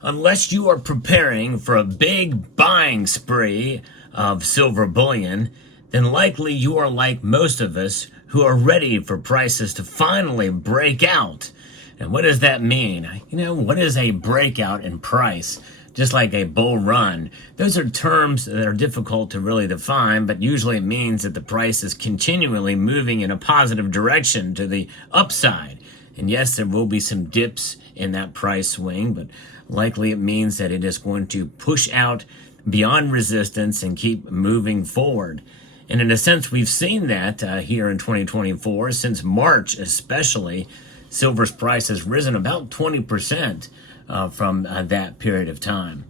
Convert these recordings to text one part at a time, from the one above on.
Unless you are preparing for a big buying spree of silver bullion, then likely you are like most of us who are ready for prices to finally break out. And what does that mean? What is a breakout in price? Just like a bull run. Those are terms that are difficult to really define, but usually it means that the price is continually moving in a positive direction to the upside. And yes, there will be some dips in that price swing, but likely it means that it is going to push out beyond resistance and keep moving forward. And in a sense, we've seen that here in 2024. Since March especially, silver's price has risen about 20% from that period of time.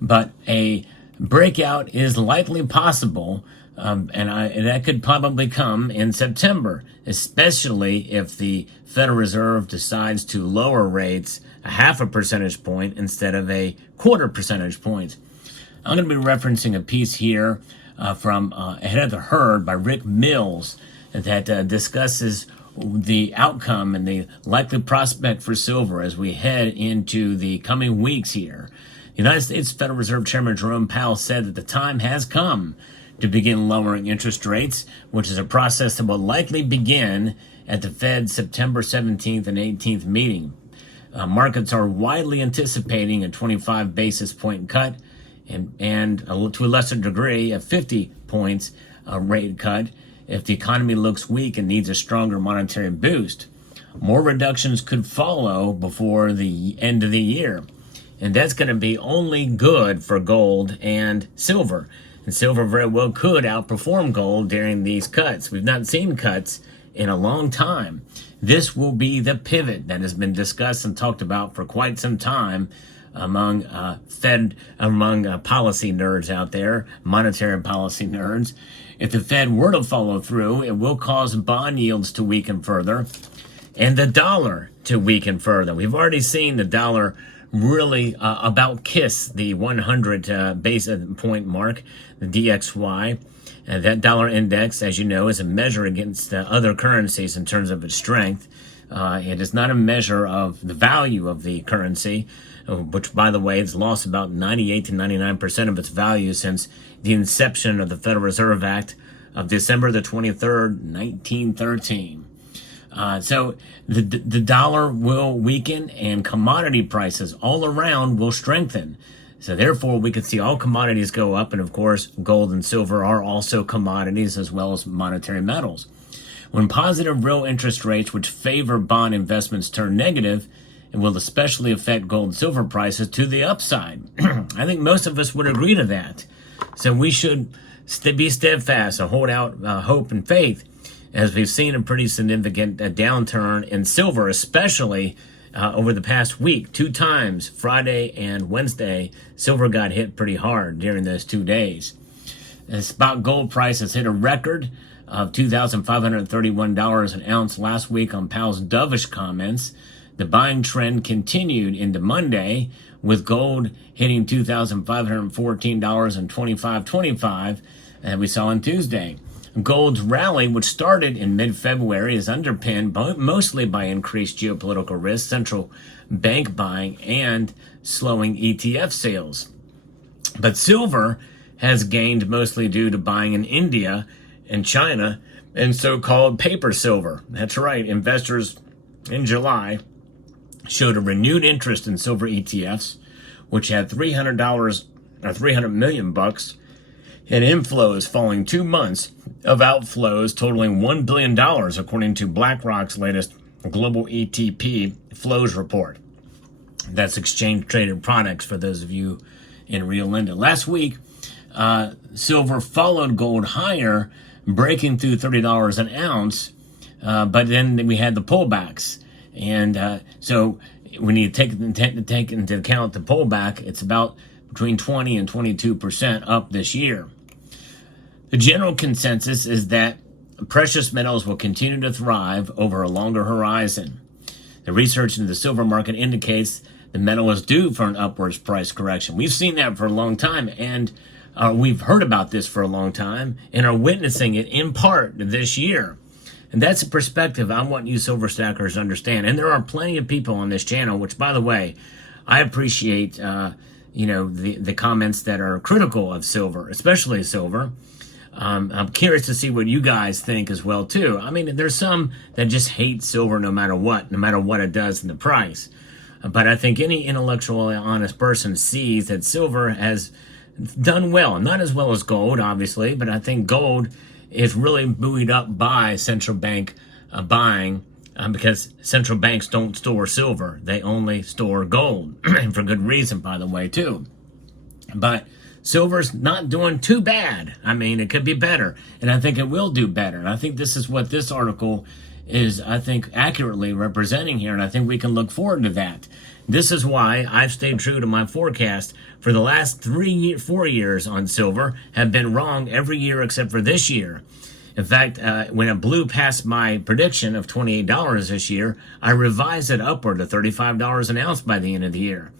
But a breakout is likely possible, and that could probably come in September, especially if the Federal Reserve decides to lower rates a 0.5 percentage point instead of a 0.25 percentage point. I'm going to be referencing a piece here from Ahead of the Herd by Rick Mills that discusses the outcome and the likely prospect for silver as we head into the coming weeks here. The United States Federal Reserve Chairman Jerome Powell said that the time has come to begin lowering interest rates, which is a process that will likely begin at the Fed's September 17th and 18th meeting. Markets are widely anticipating a 25 basis point cut and to a lesser degree, a 50 points rate cut if the economy looks weak and needs a stronger monetary boost. More reductions could follow before the end of the year. And that's going to be only good for gold and silver. And silver very well could outperform gold during these cuts. We've not seen cuts in a long time. This will be the pivot that has been discussed and talked about for quite some time among policy nerds out there, monetary policy nerds. If the Fed were to follow through, it will cause bond yields to weaken further and the dollar to weaken further. We've already seen the dollar really about kiss the 100 basis point mark, the DXY. That dollar index, as you know, is a measure against other currencies in terms of its strength. It is not a measure of the value of the currency, which, by the way, has lost about 98 to 99% of its value since the inception of the Federal Reserve Act of December the 23rd, 1913. So the dollar will weaken and commodity prices all around will strengthen. So therefore, we could see all commodities go up. And of course, gold and silver are also commodities as well as monetary metals. When positive real interest rates, which favor bond investments, turn negative, it will especially affect gold and silver prices to the upside. I think most of us would agree to that. So we should be steadfast and hold out hope and faith, as we've seen a pretty significant downturn in silver, especially over the past week. 2 times, Friday and Wednesday, silver got hit pretty hard during those 2 days. The spot gold price has hit a record of $2,531 an ounce last week on Powell's dovish comments. The buying trend continued into Monday, with gold hitting $2,514.25 that we saw on Tuesday. Gold's rally, which started in mid-February, is underpinned mostly by increased geopolitical risk, central bank buying, and slowing ETF sales. But silver has gained mostly due to buying in India and China and so-called paper silver. That's right, investors in July showed a renewed interest in silver ETFs, which had $300 million and inflows following 2 months of outflows totaling $1 billion, according to BlackRock's latest global ETP flows report. That's exchange traded products for those of you in Rio Linda. Last week, silver followed gold higher, breaking through $30 an ounce, but then we had the pullbacks. And so when you take into account the pullback, it's about between 20 and 22% up this year. The general consensus is that precious metals will continue to thrive over a longer horizon. The research into the silver market indicates the metal is due for an upwards price correction. We've seen that for a long time, and we've heard about this for a long time and are witnessing it in part this year. And that's a perspective I want you silver stackers to understand. And there are plenty of people on this channel, which, by the way, I appreciate, the comments that are critical of silver, especially silver. I'm curious to see what you guys think as well, too. I mean, there's some that just hate silver no matter what it does in the price. But I think any intellectually honest person sees that silver has done well. Not as well as gold, obviously, but I think gold is really buoyed up by central bank buying because central banks don't store silver. They only store gold, and for good reason, by the way, too. But silver's not doing too bad. I mean, it could be better, and I think it will do better. And I think this is what this article is, I think, accurately representing here, and I think we can look forward to that. This is why I've stayed true to my forecast for the last 4 years on silver, have been wrong every year except for this year. In fact, when it blew past my prediction of $28 this year, I revised it upward to $35 an ounce by the end of the year.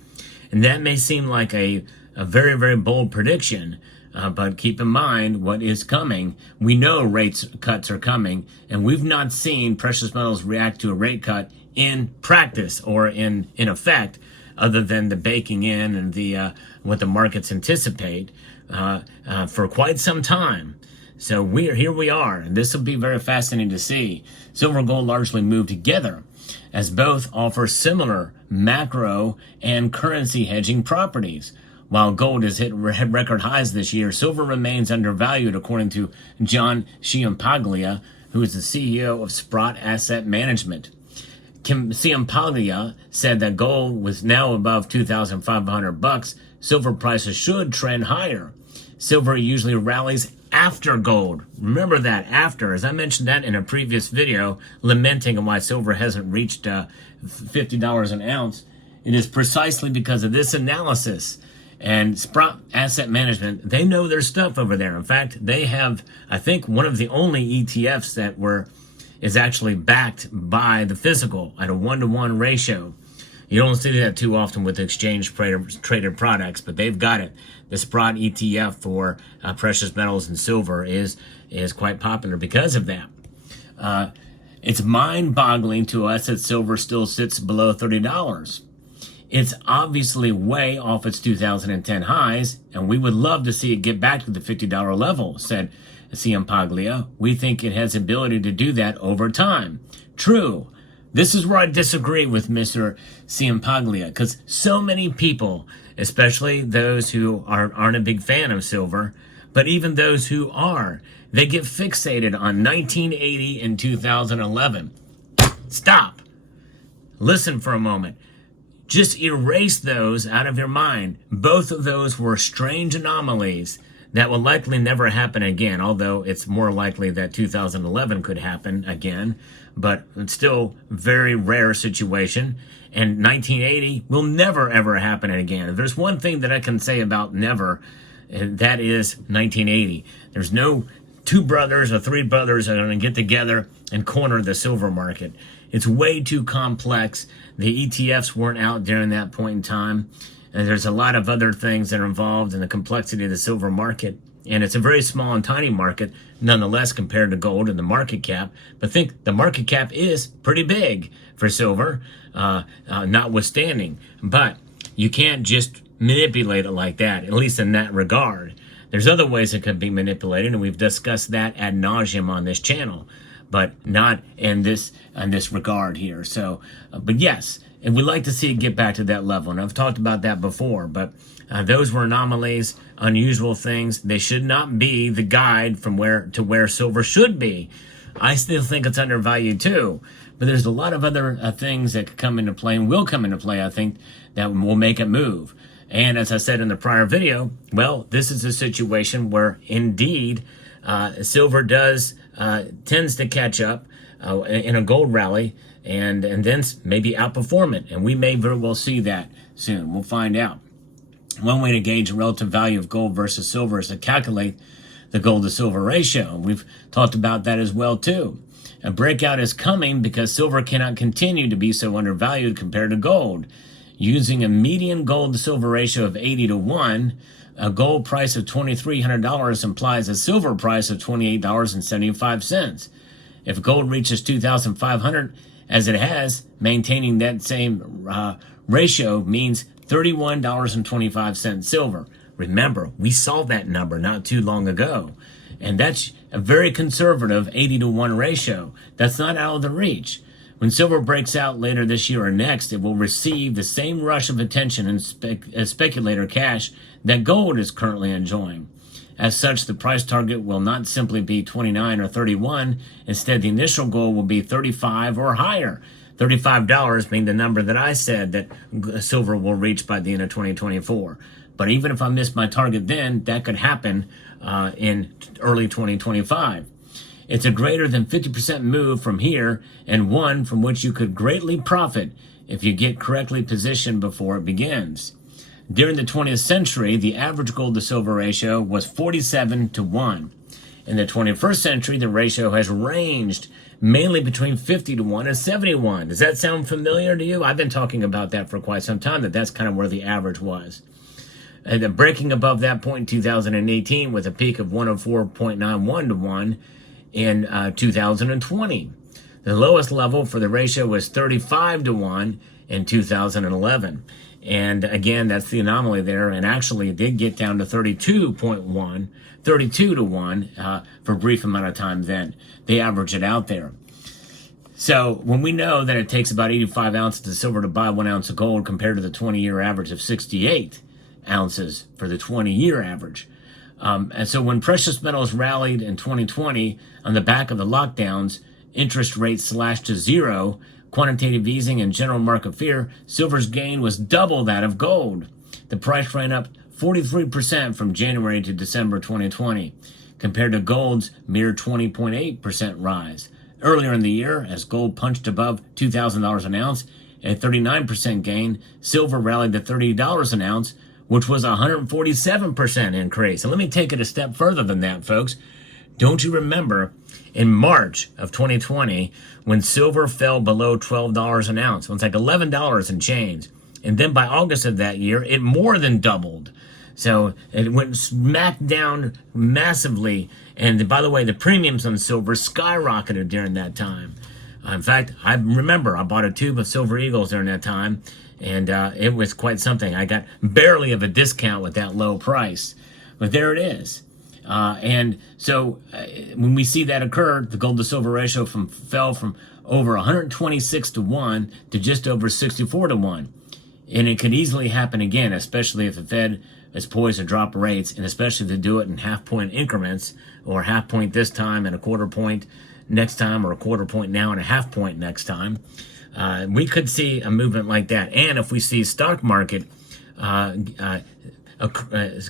And that may seem like a very, very bold prediction, but keep in mind what is coming. We know rates cuts are coming, and we've not seen precious metals react to a rate cut in practice or in effect, other than the baking in and the what the markets anticipate for quite some time. So here we are, and this will be very fascinating to see. Silver and gold largely move together, as both offer similar macro and currency hedging properties. While gold has hit record highs this year, silver remains undervalued, according to John Ciampaglia, who is the CEO of Sprott Asset Management. Ciampaglia said that gold was now above $2,500. Silver prices should trend higher. Silver usually rallies after gold. Remember that, after. As I mentioned that in a previous video, lamenting on why silver hasn't reached $50 an ounce. It is precisely because of this analysis. And Sprott Asset Management, they know their stuff over there. In fact, they have, I think, one of the only ETFs that is actually backed by the physical at a 1-to-1 ratio. You don't see that too often with exchange traded products, but they've got it. The Sprott ETF for precious metals and silver is quite popular because of that. It's mind-boggling to us that silver still sits below $30. It's obviously way off its 2010 highs, and we would love to see it get back to the $50 level, said Ciampaglia. We think it has the ability to do that over time. True. This is where I disagree with Mr. Ciampaglia, because so many people, especially those who aren't a big fan of silver, but even those who are, they get fixated on 1980 and 2011. Stop. Listen for a moment. Just erase those out of your mind. Both of those were strange anomalies that will likely never happen again, although it's more likely that 2011 could happen again, but it's still a very rare situation. And 1980 will never, ever happen again. If there's one thing that I can say about never, that is 1980. There's no two brothers or three brothers that are going to get together and corner the silver market. It's way too complex. The ETFs weren't out during that point in time. And there's a lot of other things that are involved in the complexity of the silver market. And it's a very small and tiny market, nonetheless, compared to gold and the market cap. But think the market cap is pretty big for silver, notwithstanding. But you can't just manipulate it like that, at least in that regard. There's other ways it could be manipulated, and we've discussed that ad nauseum on this channel, but not in this regard here. So, but yes, and we'd like to see it get back to that level. And I've talked about that before, but those were anomalies, unusual things. They should not be the guide from where silver should be. I still think it's undervalued too, but there's a lot of other things that could come into play and will come into play, I think, that will make it move. And as I said in the prior video, well, this is a situation where indeed silver tends to catch up in a gold rally and then maybe outperform it. And we may very well see that soon. We'll find out. One way to gauge the relative value of gold versus silver is to calculate the gold to silver ratio. We've talked about that as well too. A breakout is coming because silver cannot continue to be so undervalued compared to gold. Using a median gold to silver ratio of 80 to 1, A gold price of $2,300 implies a silver price of $28.75. If gold reaches $2,500, as it has, maintaining that same ratio means $31.25 silver. Remember, we saw that number not too long ago. And that's a very conservative 80-to-1 ratio. That's not out of the reach. When silver breaks out later this year or next, it will receive the same rush of attention and speculator cash that gold is currently enjoying. As such, the price target will not simply be 29 or 31. Instead, the initial goal will be 35 or higher. $35 being the number that I said that silver will reach by the end of 2024. But even if I miss my target then, that could happen in early 2025. It's a greater than 50% move from here, and one from which you could greatly profit if you get correctly positioned before it begins. During the 20th century, the average gold to silver ratio was 47-to-1. In the 21st century, the ratio has ranged mainly between 50-to-1 and 70-to-1. Does that sound familiar to you? I've been talking about that for quite some time, that's kind of where the average was. And then breaking above that point in 2018 with a peak of 104.91-to-1 in 2020. The lowest level for the ratio was 35-to-1 in 2011. And again, that's the anomaly there. And actually, it did get down to 32.1, 32-to-1 for a brief amount of time then. They average it out there. So when we know that it takes about 85 ounces of silver to buy 1 ounce of gold compared to the 20-year average of 68 ounces for the 20-year average. And so when precious metals rallied in 2020 on the back of the lockdowns, interest rates slashed to zero, quantitative easing, and general market fear, silver's gain was double that of gold. The price ran up 43% from January to December 2020, compared to gold's mere 20.8% rise. Earlier in the year, as gold punched above $2,000 an ounce, a 39% gain, silver rallied to $30 an ounce, which was a 147% increase. And let me take it a step further than that, folks. Don't you remember in March of 2020 when silver fell below $12 an ounce? It was like $11 and change. And then by August of that year, it more than doubled. So it went smack down massively. And by the way, the premiums on silver skyrocketed during that time. In fact, I remember I bought a tube of Silver Eagles during that time, and it was quite something. I got barely of a discount with that low price. But there it is. And so when we see that occur, the gold to silver ratio fell from over 126-to-1 to just over 64-to-1. And it could easily happen again, especially if the Fed is poised to drop rates, and especially to do it in half-point increments, or half point this time and a quarter point next time, or a quarter point now and a half point next time. We could see a movement like that. And if we see stock market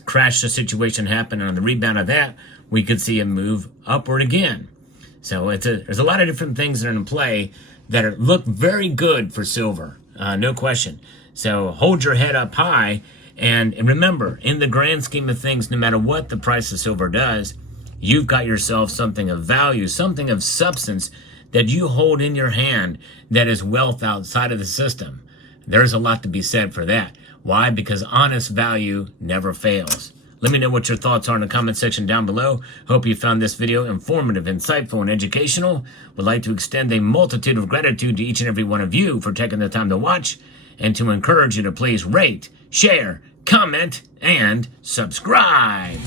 crash situation happen, and on the rebound of that, we could see a move upward again. So there's a lot of different things that are in play that look very good for silver, no question. So hold your head up high, and remember, in the grand scheme of things, no matter what the price of silver does, you've got yourself something of value, something of substance that you hold in your hand that is wealth outside of the system. There's a lot to be said for that. Why? Because honest value never fails. Let me know what your thoughts are in the comment section down below. Hope you found this video informative, insightful, and educational. Would like to extend a multitude of gratitude to each and every one of you for taking the time to watch, and to encourage you to please rate, share, comment, and subscribe.